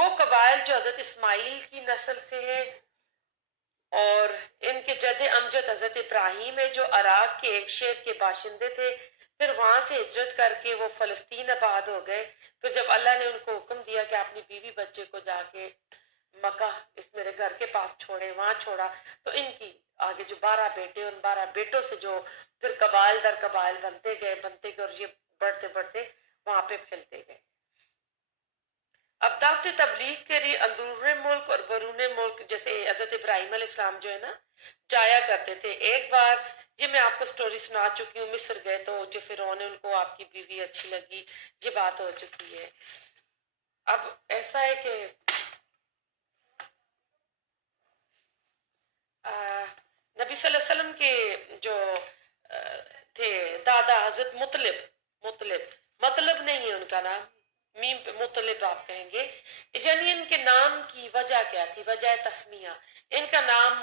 وہ قبائل جو حضرت اسماعیل کی نسل سے ہے، اور ان کے جد امجد حضرت ابراہیم ہے جو عراق کے ایک شہر کے باشندے تھے، پھر وہاں سے ہجرت کر کے وہ فلسطین آباد ہو گئے۔ پھر جب اللہ نے ان کو حکم دیا کہ اپنی بیوی بچے کو جا کے مکہ اس میرے گھر کے پاس چھوڑے، وہاں چھوڑا، تو ان کی آگے جو 12 بیٹے، ان 12 بیٹوں سے جو پھر قبائل در قبائل بنتے گئے اور یہ بڑھتے بڑھتے وہاں پہ پھیلتے گئے۔ اب دعوت تبلیغ کے لیے اندرون ملک اور بیرون ملک، جیسے حضرت ابراہیم علیہ السلام جو ہے نا جایا کرتے تھے۔ ایک بار یہ میں آپ کو سٹوری سنا چکی ہوں، مصر گئے تو جو فرعون نے ان کو آپ کی بیوی اچھی لگی، یہ بات ہو چکی ہے۔ اب ایسا ہے کہ نبی صلی اللہ علیہ وسلم کے جو تھے دادا حضرت مطلب نہیں ہے ان کا نام، میم پہ مطلب آپ کہیں گے، یعنی ان کے نام کی وجہ کیا تھی، وجہ تسمیہ۔ ان کا نام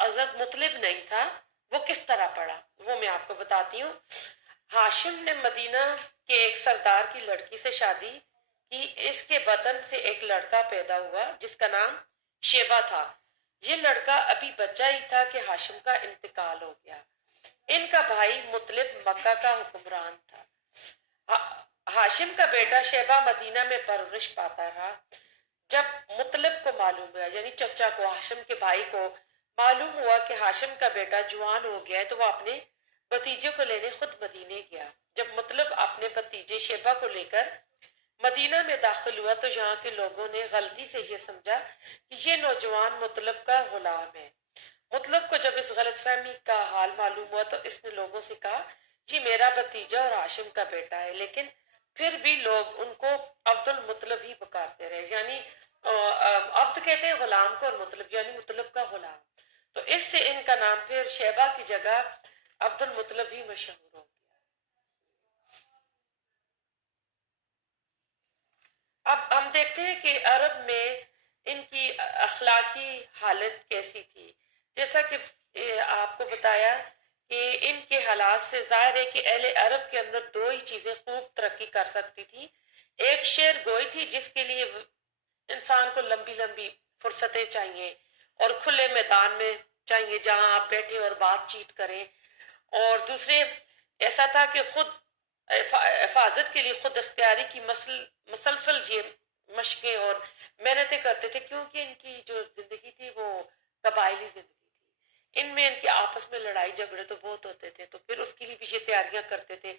حضرت مطلب نہیں تھا، وہ کس طرح پڑا وہ میں آپ کو بتاتی ہوں۔ ہاشم نے مدینہ کے ایک سردار کی لڑکی سے شادی کی، اس کے بدن سے ایک لڑکا پیدا ہوا جس کا نام شیبہ تھا۔ یہ لڑکا ابھی بچہ ہی تھا کہ ہاشم کا انتقال ہو گیا۔ ان کا بھائی مطلب مکہ کا حکمران تھا۔ ہاشم کا بیٹا شیبہ مدینہ میں پرورش پاتا رہا۔ جب مطلب کو معلوم ہوا، یعنی چچا کو، ہاشم کے بھائی کو معلوم ہوا کہ ہاشم کا بیٹا جوان ہو گیا ہے، تو وہ اپنے بھتیجے کو لینے خود مدینے گیا۔ جب مطلب اپنے بھتیجے شیبہ کو لے کر مدینہ میں داخل ہوا تو یہاں کے لوگوں نے غلطی سے یہ سمجھا کہ یہ نوجوان مطلب کا غلام ہے۔ مطلب کو جب اس غلط فہمی کا حال معلوم ہوا تو اس نے لوگوں سے کہا یہ میرا بھتیجا اور ہاشم کا بیٹا ہے، لیکن پھر بھی لوگ ان کو عبد المطلب ہی پکارتے رہے، یعنی عبد کہتے ہیں غلام کو، اور مطلب یعنی مطلب کا غلام۔ تو اس سے ان کا نام پھر شیبہ کی جگہ عبد المطلب ہی مشہور ہو گیا۔ اب ہم دیکھتے ہیں کہ عرب میں ان کی اخلاقی حالت کیسی تھی۔ جیسا کہ آپ کو بتایا کہ ان کے حالات سے ظاہر ہے کہ اہل عرب کے اندر دو ہی چیزیں خوب ترقی کر سکتی تھی۔ ایک شعر گوئی تھی جس کے لیے انسان کو لمبی لمبی فرصتیں چاہیے اور کھلے میدان میں چاہیے جہاں آپ بیٹھے اور بات چیت کریں، اور دوسرے ایسا تھا کہ خود حفاظت کے لیے خود اختیاری کی مسلسل یہ مشقیں اور محنتیں کرتے تھے، کیونکہ ان کی جو زندگی تھی وہ قبائلی زندگی تھی۔ ان میں ان کے آپس میں لڑائی جھگڑے تو بہت ہوتے تھے، تو پھر اس کے لیے بھی یہ تیاریاں کرتے تھے۔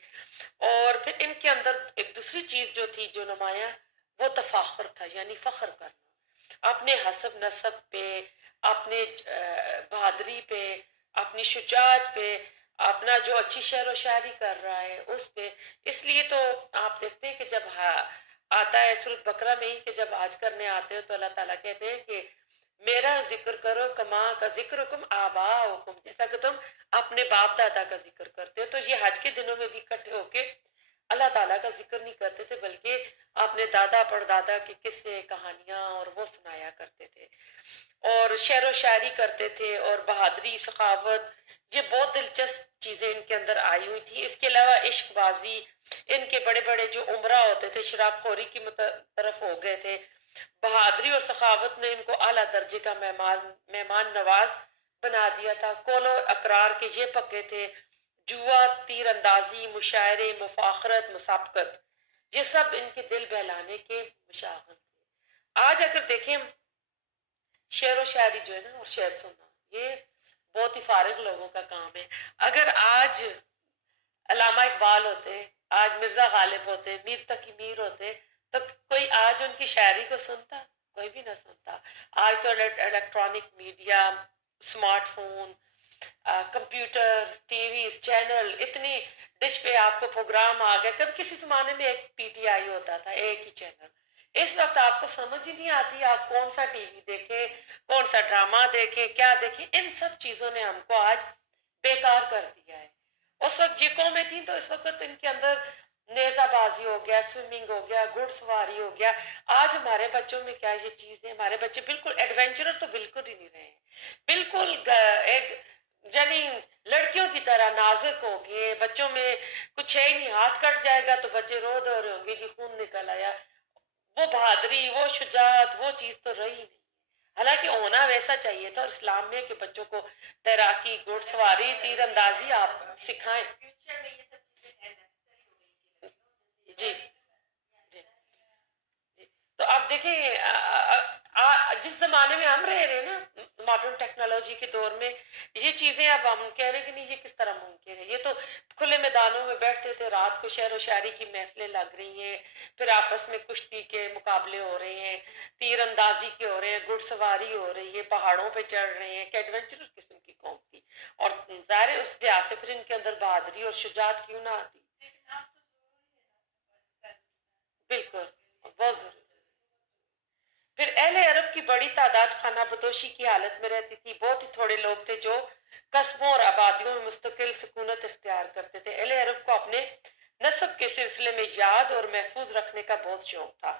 اور پھر ان کے اندر ایک دوسری چیز جو تھی جو نمایاں، وہ تفاخر تھا، یعنی فخر کرنا اپنے حسب نسب پہ، اپنے بہادری پہ، اپنی شجاعت پہ، اپنا جو اچھی شعر و شاعری کر رہا ہے اس پہ۔ اس لیے تو آپ دیکھتے ہیں کہ جب آتا ہے سورۃ بقرہ میں ہی کہ جب حج کرنے آتے ہو تو اللہ تعالیٰ کہتے ہیں کہ میرا ذکر کرو کما کا ذکر حکم آباؤکم، جیسا کہ تم اپنے باپ دادا کا ذکر کرتے ہو۔ تو یہ حج کے دنوں میں بھی اکٹھے ہو کے اللہ تعالیٰ کا ذکر نہیں کرتے تھے، بلکہ اپنے دادا پردادا کے قصے کہانیاں اور وہ سنایا کرتے تھے، اور شعر و شاعری کرتے تھے، اور بہادری، سخاوت، یہ بہت دلچسپ چیزیں ان کے اندر آئی ہوئی تھی۔ اس کے علاوہ عشق بازی، ان کے بڑے بڑے جو عمرہ ہوتے تھے شراب خوری کی طرف ہو گئے تھے۔ بہادری اور سخاوت نے ان کو اعلیٰ درجے کا مہمان نواز بنا دیا تھا۔ قول و اقرار کے یہ پکے تھے، جوا، تیر اندازی، مشاعرے، مفاخرت، مسابقت، یہ سب ان کے دل بہلانے کے مشاغل تھے۔ آج اگر دیکھیں شعر و شاعری جو ہے نا اور شعر سننا، یہ بہت ہی فارغ لوگوں کا کام ہے۔ اگر آج علامہ اقبال ہوتے، آج مرزا غالب ہوتے، میر تقی میر ہوتے، تو کوئی آج ان کی شاعری کو سنتا؟ کوئی بھی نہ سنتا۔ آج تو electronic media, smart phone, computer, T V, channel, اتنی ڈش پہ آپ کو پروگرام آ گئے۔ کبھی کسی زمانے میں ایک پی ٹی آئی ہوتا تھا، ایک ہی چینل۔ اس وقت آپ کو سمجھ ہی نہیں آتی آپ کون سا ٹی وی دیکھیں، کون سا ڈرامہ دیکھیں، کیا دیکھیں۔ ان سب چیزوں نے ہم کو آج بیکار کر دیا ہے۔ اس وقت جی قومیں تھیں تو اس وقت ان کے اندر نیزہ بازی ہو گیا، سوئمنگ ہو گیا، گھڑ سواری ہو گیا۔ آج ہمارے بچوں میں کیا یہ چیز ہے؟ ہمارے بچے بالکل ایڈونچرر تو بالکل ہی نہیں رہے ہیں، بالکل ایک یعنی لڑکیوں کی طرح نازک ہو گئے۔ بچوں میں کچھ ہے ہی نہیں، ہاتھ کٹ جائے گا تو بچے رو دو رہے ہوں گے جی خون نکل آیا۔ وہ بہادری، وہ شجاعت، وہ چیز تو رہی نہیں، حالانکہ ہونا ویسا چاہیے تھا. اور اسلام میں کہ بچوں کو تیراکی، گھڑ سواری، تیر اندازی آپ سکھائیں. جی جی جی. تو آپ دیکھیں جس زمانے میں ہم رہ رہے ہیں نا، ماڈرن ٹیکنالوجی کے دور میں، یہ چیزیں اب ہم کہہ رہے ہیں کہ نہیں یہ کس طرح ممکن ہے. یہ تو کھلے میدانوں میں بیٹھتے تھے، رات کو شعر و شاعری کی محفلیں لگ رہی ہیں، پھر آپس میں کشتی کے مقابلے ہو رہے ہیں، تیر اندازی کے ہو رہے ہیں، گھڑ سواری ہو رہی ہے، پہاڑوں پہ چڑھ رہے ہیں. کہ ایڈونچرس قسم کی قوم تھی، اور ظاہر ہے اس لحاظ سے پھر ان کے اندر بہادری اور شجاعت کیوں نہ آتی. بالکل، بہت ضروری. پھر اہل عرب کی بڑی تعداد خانہ بدوشی کی حالت میں رہتی تھی. بہت ہی تھوڑے لوگ تھے جو قصبوں اور آبادیوں میں مستقل سکونت اختیار کرتے تھے. اہل عرب کو اپنے نسب کے سلسلے میں یاد اور محفوظ رکھنے کا بہت شوق تھا.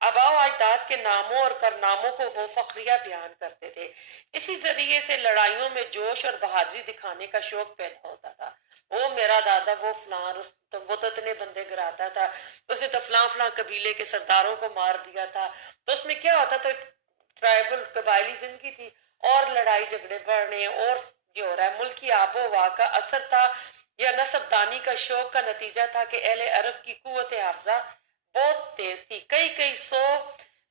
آباء و اجداد کے ناموں اور کرناموں کو وہ فخریہ بیان کرتے تھے. اسی ذریعے سے لڑائیوں میں جوش اور بہادری دکھانے کا شوق پیدا ہوتا تھا. وہ میرا دادا وہ فلاں وہ تو اتنے بندے گراتا تھا، اس نے تو فلاں فلاں قبیلے کے سرداروں کو مار دیا تھا. تو اس میں کیا ہوتا تھا، ٹرائبل قبائلی زندگی تھی، اور لڑائی جھگڑے بڑھنے، اور جو ہو رہا ہے ملکی آب و ہوا کا اثر تھا یا نسب دانی کا شوق کا نتیجہ تھا کہ اہل عرب کی قوت حافظہ بہت تیز تھی. کئی کئی سو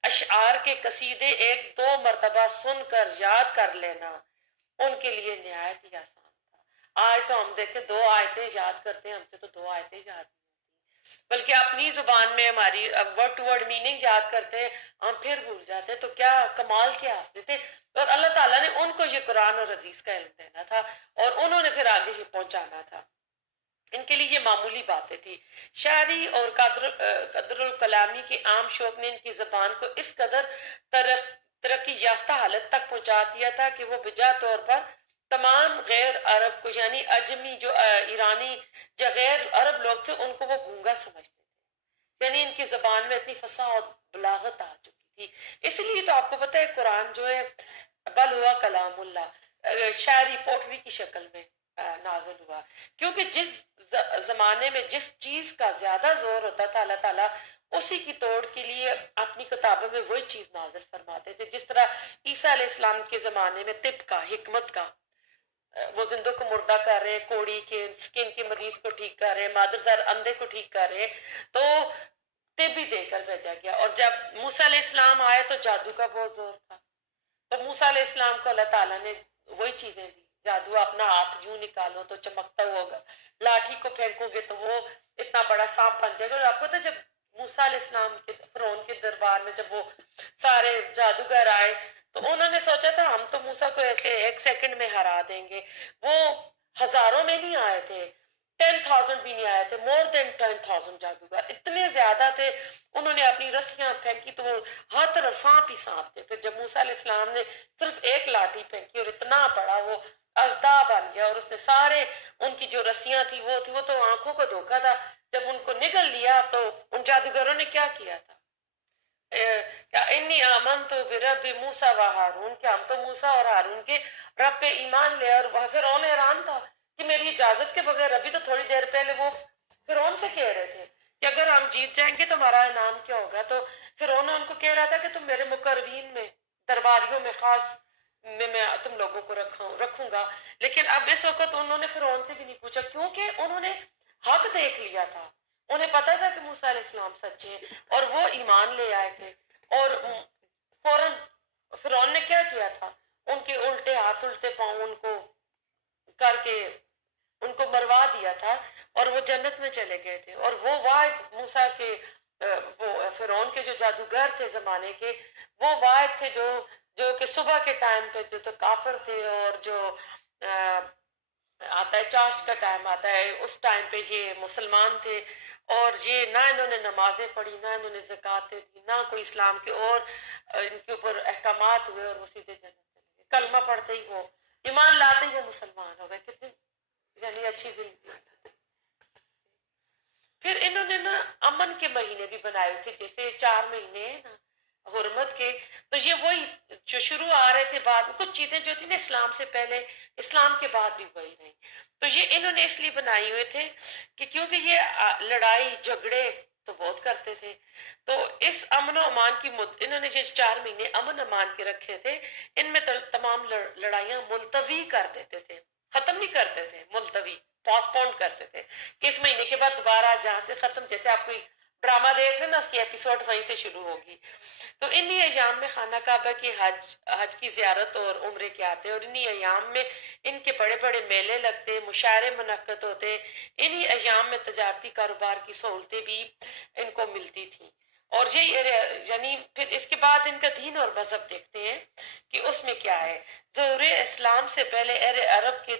اشعار کے قصیدے ایک دو مرتبہ سن کر یاد کر لینا ان کے لیے نہایت ہی آسان تھا. آج تو ہم دیکھیں 2 آیتیں یاد کرتے ہیں، ہم سے تو 2 آیتیں یاد نہیں ہوتی، بلکہ اپنی زبان میں ہماری ورڈ ٹو ورڈ میننگ یاد کرتے ہیں، ہم پھر بھول جاتے ہیں. تو کیا کمال کیا حاصل تھے. اور اللہ تعالیٰ نے ان کو یہ قرآن اور حدیث کا علم دینا تھا، اور انہوں نے پھر آگے یہ پہنچانا تھا. ان کے لیے یہ معمولی باتیں تھی. شاعری اور قدر الکلامی کے عام شوق نے ان کی زبان کو اس قدر ترقی یافتہ حالت تک پہنچا دیا تھا کہ وہ بجا طور پر تمام غیر عرب کو، یعنی اجمی جو ایرانی یا غیر عرب لوگ تھے، ان کو وہ گونگا سمجھتے تھے. یعنی ان کی زبان میں اتنی فصاحت اور بلاغت آ چکی تھی. اس لیے تو آپ کو پتہ ہے قرآن جو ہے بل ہوا کلام اللہ، شاعری پوٹری کی شکل میں نازل ہوا. کیونکہ جس زمانے میں جس چیز کا زیادہ زور ہوتا تھا، اللہ تعالیٰ اسی کی توڑ کے لیے اپنی کتابوں میں وہی چیز نازل فرماتے تھے. جس طرح عیسیٰ علیہ السلام کے زمانے میں طب کا، حکمت کا، وہ زندوں کو مردہ کر رہے ہیں، کوڑی کے سکن کے مریض کو ٹھیک کر رہے ہیں، مادرزار اندھے کو ٹھیک کر رہے ہیں، تو طب بھی دے کر بھیجا گیا. اور جب موسیٰ علیہ السلام آئے تو جادو کا بہت زور تھا، تو موسیٰ علیہ السلام کو اللہ تعالیٰ نے وہی چیزیں دی. جادو اپنا ہاتھ یوں نکالو تو چمکتا ہوگا، لاٹھی کو پھینکو گے تو وہ اتنا بڑا سانپ بن جائے گا. اور آپ کو تو جب موسیٰ علیہ السلام کے فرعون کے دربار میں جب وہ سارے جادوگر آئے تو انہوں نے سوچا تھا ہم تو موسیٰ کو ایسے 1 سیکنڈ میں ہرا دیں گے. وہ ہزاروں میں نہیں آئے تھے، 10,000 بھی نہیں آئے تھے، مور دین 10,000 جادوگر اتنے زیادہ تھے. انہوں نے اپنی رسیاں پھینکی تو وہ ہر طرف سانپ ہی سانپ تھے. پھر جب موسیٰ علیہ السلام نے صرف 1 لاٹھی پھینکی اور اتنا بڑا وہ اژدہا بن گیا، اور اس نے سارے ان کی جو رسیاں تھی وہ تو آنکھوں کو دھوکا تھا. جب ان کو نگل لیا تو ان جادوگروں نے کیا کیا تھا، کیا انی آمن تو برب موسیٰ و ہارون، کہ ہم تو موسیٰ اور ہارون کے رب پہ ایمان لے. اور وہ فرعون حیران تھا کہ میری اجازت کے بغیر، ابھی تو تھوڑی دیر پہلے وہ فرعون سے کہہ رہے تھے کہ اگر ہم جیت جائیں گے تو ہمارا انعام کیا ہوگا. تو فرعون نے ان کو کہہ رہا تھا کہ تم میرے مقربین میں، درباریوں میں خاص میں تم لوگوں کو رکھوں گا. لیکن اب اس وقت انہوں نے فرعون سے بھی نہیں پوچھا، کیونکہ انہوں نے حق دیکھ لیا تھا. انہیں پتا تھا کہ موسیٰ علیہ السلام سچے ہیں، اور وہ ایمان لے آئے تھے. اور فوراً فرعون نے کیا کیا تھا، ان کے الٹے ہاتھ الٹے پاؤں ان کو کر کے ان کو مروا دیا تھا، اور وہ جنت میں چلے گئے تھے. اور وہ واحد موسیٰ کے وہ فرعون کے جو جادوگر تھے زمانے کے، وہ واحد تھے جو کہ صبح کے ٹائم پہ جو تو کافر تھے، اور جو آتا ہے چاشت کا ٹائم آتا ہے اس ٹائم پہ یہ مسلمان تھے. اور یہ نہ انہوں نے نمازیں پڑھی، نہ انہوں نے زکاتیں دی، نہ کوئی اسلام کے اور ان کے اوپر احکامات ہوئے، اور وہ سیدھے جنت چلے گئے. کلمہ پڑھتے ہی وہ ایمان لاتے ہی وہ مسلمان ہو گئے. کتنی یعنی اچھی زندگی. پھر انہوں نے نا امن کے مہینے بھی بنائے تھے، جیسے 4 مہینے ہیں نا حرمت کے. تو یہ وہی جو شروع آ رہے تھے، بعد میں کچھ چیزیں جو تھی نا اسلام سے پہلے، اسلام کے بعد بھی وہی رہی. تو یہ انہوں نے اس لیے بنائی ہوئے تھے کہ کیونکہ یہ لڑائی جھگڑے تو بہت کرتے تھے. تو اس امن و امان کی انہوں نے جو 4 مہینے امن امان کے رکھے تھے، ان میں تمام لڑائیاں ملتوی کر دیتے تھے، ختم نہیں کرتے تھے، ملتوی پوسٹ پون کرتے تھے کہ اس مہینے کے بعد دوبارہ جہاں سے ختم، جیسے آپ کوئی ڈرامہ دیکھ رہے نا، اس کی ایپیسوڈ وہیں سے شروع ہوگی. تو انہی ایام میں خانہ کعبہ کی حج کی زیارت اور عمرے کے آتے، اور انہی ایام میں ان کے بڑے بڑے میلے لگتے، مشاعرے منعقد ہوتے. انہی ایام میں تجارتی کاروبار کی سہولتیں بھی ان کو ملتی تھیں. اور یہ یعنی پھر اس کے بعد ان کا دین اور مذہب دیکھتے ہیں کہ اس میں کیا ہے. ظہور اسلام سے پہلے اہل عرب کے